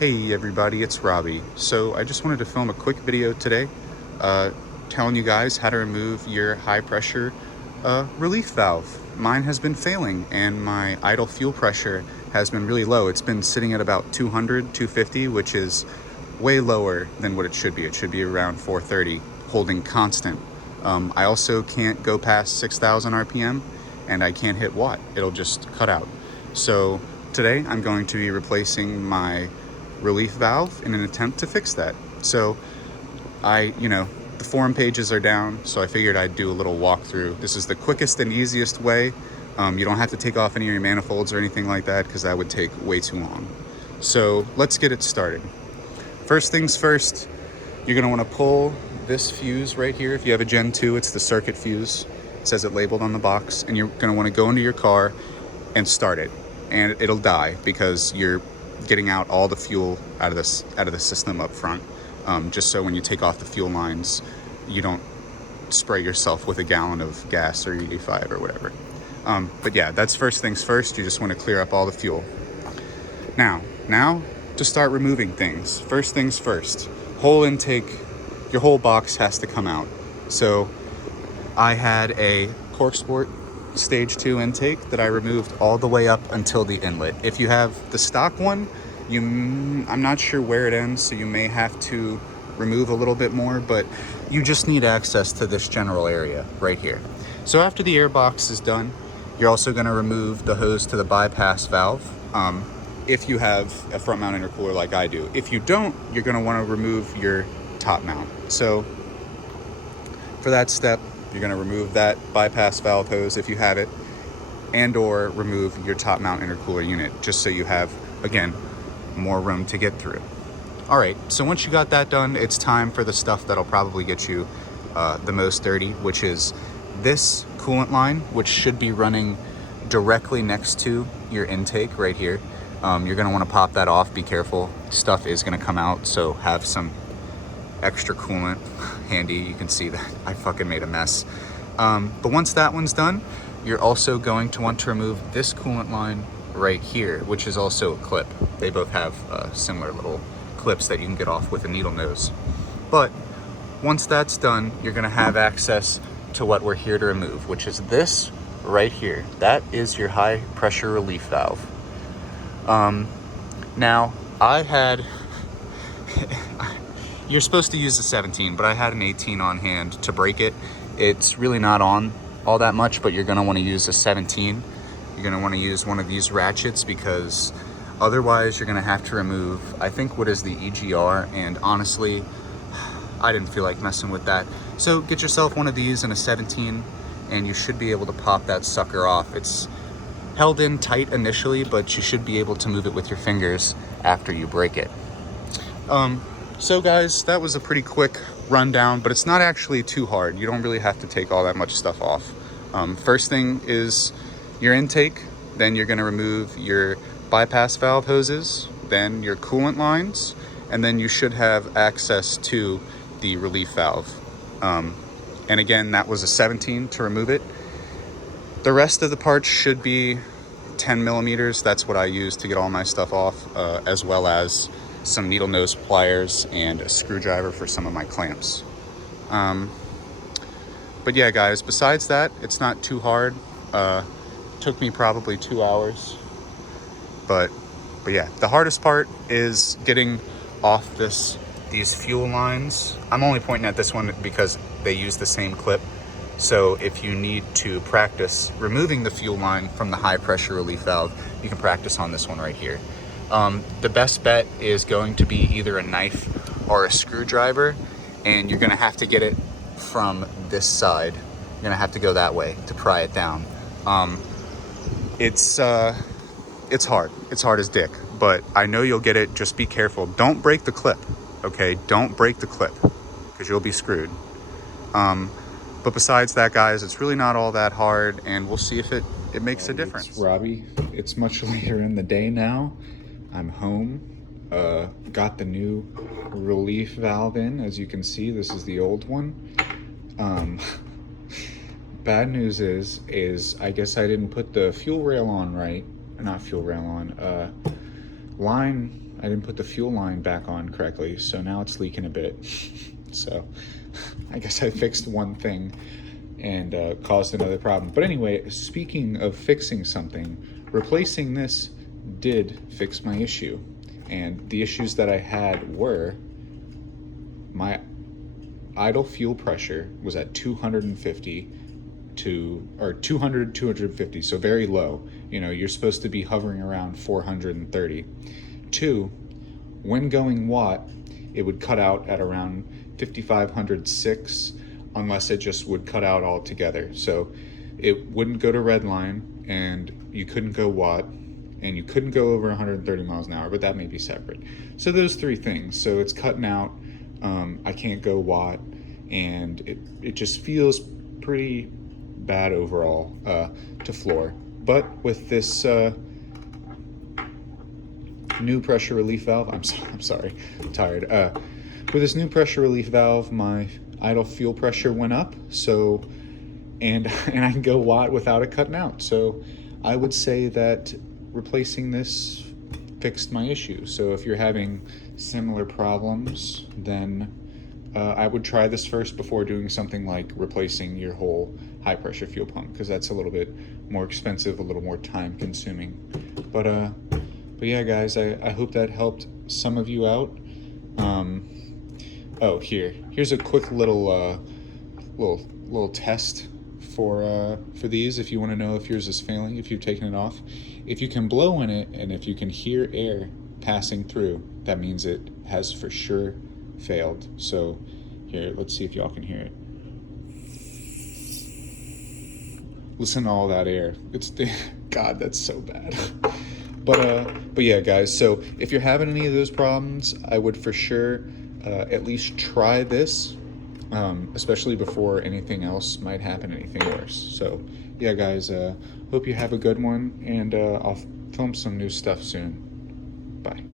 Hey everybody, it's Robbie. So I just wanted to film a quick video today telling you guys how to remove your high pressure relief valve. Mine has been failing and my idle fuel pressure has been really low. It's been sitting at about 200, 250, which is way lower than what it should be. It should be around 430, holding constant. I also can't go past 6,000 RPM and I can't hit watt. It'll just cut out. So today I'm going to be replacing my relief valve in an attempt to fix that. So the forum pages are down, so I figured I'd do a little walkthrough. This is the quickest and easiest way. You don't have to take off any of your manifolds or anything like that because that would take way too long. So let's get it started. First things first, you're gonna wanna pull this fuse right here. If you have a Gen 2, it's the circuit fuse. It says it labeled on the box, and you're gonna wanna go into your car and start it. And it'll die because you're getting out all the fuel out of the system up front, just so when you take off the fuel lines you don't spray yourself with a gallon of gas or E85 or whatever. But yeah, that's first things first. You just want to clear up all the fuel. Now to start removing things. First things first, whole intake, your whole box has to come out. So I had a Corksport stage 2 intake that I removed all the way up until the inlet. If you have the stock one, I'm not sure where it ends, so you may have to remove a little bit more, but you just need access to this general area right here. So after the air box is done, you're also going to remove the hose to the bypass valve, if you have a front mount intercooler like I do. If you don't, you're going to want to remove your top mount. So for that step, you're going to remove that bypass valve hose if you have it, and or remove your top mount intercooler unit, just so you have, again, more room to get through. All right, so once you got that done, it's time for the stuff that'll probably get you the most dirty, which is this coolant line, which should be running directly next to your intake right here. You're going to want to pop that off. Be careful. Stuff is going to come out, so have some extra coolant handy. You can see that I fucking made a mess. But once that one's done, you're also going to want to remove this coolant line right here, which is also a clip. They both have similar little clips that you can get off with a needle nose. But once that's done, you're going to have access to what we're here to remove, which is this right here. That is your high pressure relief valve. Now I had you're supposed to use a 17, but I had an 18 on hand to break it. It's really not on all that much, but you're going to want to use a 17. You're going to want to use one of these ratchets because otherwise you're going to have to remove, I think, what is the EGR, and honestly, I didn't feel like messing with that. So get yourself one of these and a 17, and you should be able to pop that sucker off. It's held in tight initially, but you should be able to move it with your fingers after you break it. So guys, that was a pretty quick rundown, but it's not actually too hard. You don't really have to take all that much stuff off. First thing is your intake, then you're going to remove your bypass valve hoses, then your coolant lines, and then you should have access to the relief valve. And again, that was a 17 to remove it. The rest of the parts should be 10 millimeters. That's what I use to get all my stuff off, as well as some needle nose pliers and a screwdriver for some of my clamps. But yeah, guys, besides that, it's not too hard. Took me probably 2 hours. But yeah, the hardest part is getting off these fuel lines. I'm only pointing at this one because they use the same clip. So if you need to practice removing the fuel line from the high pressure relief valve, you can practice on this one right here. The best bet is going to be either a knife or a screwdriver, and you're going to have to get it from this side. You're going to have to go that way to pry it down. It's hard. It's hard as dick, but I know you'll get it. Just be careful. Don't break the clip, okay? Don't break the clip because you'll be screwed. But besides that, guys, it's really not all that hard, and we'll see if it makes a difference. It's Robbie. It's much later in the day now. I'm home. Got the new relief valve in. As you can see, this is the old one. Bad news is I guess I didn't put the fuel rail on right. Not fuel rail on. Line I didn't put the fuel line back on correctly, so now it's leaking a bit. So I guess I fixed one thing and caused another problem. But anyway, speaking of fixing something, replacing this did fix my issue. And the issues that I had were my idle fuel pressure was at 250 or 200, 250, so very low. You know, you're supposed to be hovering around 430. Two, when going watt, it would cut out at around 5,506 unless it just would cut out altogether. So it wouldn't go to red line, and you couldn't go watt, and you couldn't go over 130 miles an hour, but that may be separate. So those three things. So it's cutting out, I can't go watt, and it just feels pretty bad overall to floor. But with this new pressure relief valve, I'm sorry, I'm tired. With this new pressure relief valve, my idle fuel pressure went up, so and I can go watt without it cutting out. So I would say that replacing this fixed my issue. So if you're having similar problems, then I would try this first before doing something like replacing your whole high pressure fuel pump, because that's a little bit more expensive, a little more time consuming. But yeah, guys, I hope that helped some of you out. Oh, here's a quick little test for these, if you want to know if yours is failing, if you've taken it off. If you can blow in it and if you can hear air passing through, that means it has for sure failed. So here, let's see if y'all can hear it. Listen to all that air. God, that's so bad. But yeah, guys, so if you're having any of those problems, I would for sure at least try this, especially before anything else might happen, anything worse. So yeah, guys, hope you have a good one, and I'll film some new stuff soon. Bye.